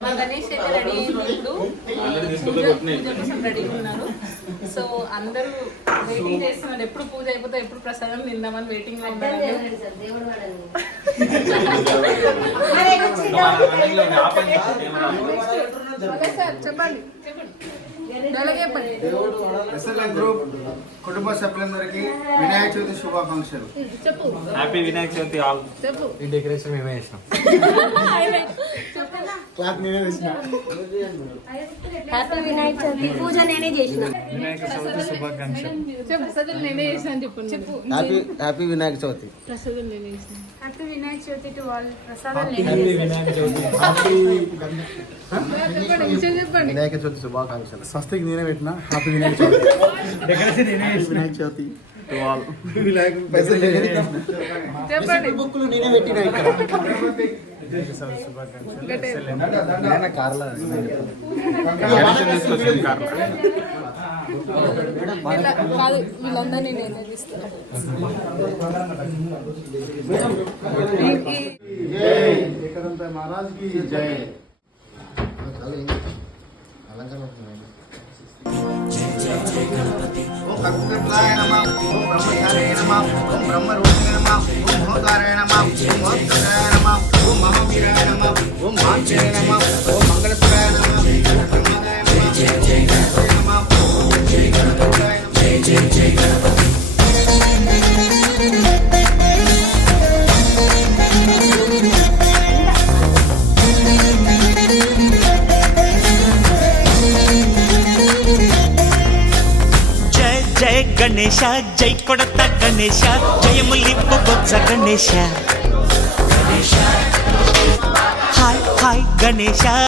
మా గణేష్ అయితే రెడీ అయినప్పుడు పూజ కోసం రెడీగా ఉన్నారు. సో అందరూ వెయిటింగ్ చేస్తున్నారు, ఎప్పుడు పూజ అయిపోతే ఎప్పుడు ప్రసాదం తిందామని వెయిటింగ్ లో ఉన్నారు. చెప్పండి గ్రూప్ కుటుంబ సభ్యులందరికీ వినాయక చవితి శుభాకాంక్షలు. చెప్పు. Happy Vinayaka Chavithi all. చెప్పు. ఈ డెకరేషన్ మేమే చేసినాం. క్లాత్ నేనే చేసిన. హ్యాపీ వినాయక చవితి పూజ నేనే చేసిన. వినాయక చవితి శుభాకాంక్షలు. చెప్పు. ప్రసాదం నేనే చేసిన అని చెప్పు. చెప్పు. హ్యాపీ వినాయక చవితి. ప్రసాదం నేనే చేసిన. Happy Vinayaka Chavithi to all. ప్రసాదం హ్యాపీ నేనే వినాయక చవితి. చెప్పండి. వినాయక చవితి శుభాకాంక్షలు. స్వస్తికి నేనే పెట్టిన. హ్యాపీ వినాయక చవితి. డెకరేషన్ నేనే చేసిన. Vinayaka Chavithi to all. వినాయక పైసలు నేనే పెట్టిన. చెప్పండి. బుక్కులు నేనే పెట్టిన ఇక్కడ. వినాయక చవితి శుభాకాంక్షలు. నేనే కార్లా డెకరేషన్ తీసుకొచ్చింది కార్లో. కాదు, వీళ్ళందరినీ నేనే తీస్తాను. ఏకదంత మహారాజ్ కి జై. ఓం కర్పూరాయ నమః, ఓం బ్రహ్మచారిణే నమః, ఓం బ్రహ్మరూపిణే నమః, ఓం మహోదారాయ నమః, ఓం మహోత్తరాయ నమః, ఓం మహావీరాయ నమః, ఓం మాంచరాయ నమః, ఓం మంగళసురాయ నమః, ఓం బ్రహ్మదాయ నమః, జై జై గణపతి నమః, ఓం జై గణపతాయ నమః, జై జై జై గణపతి. జయ గణేಶ జై కొడత గణేశ జయములిప్పు బొత్స గణేశ హాయ్ హాయ్ గణేశ.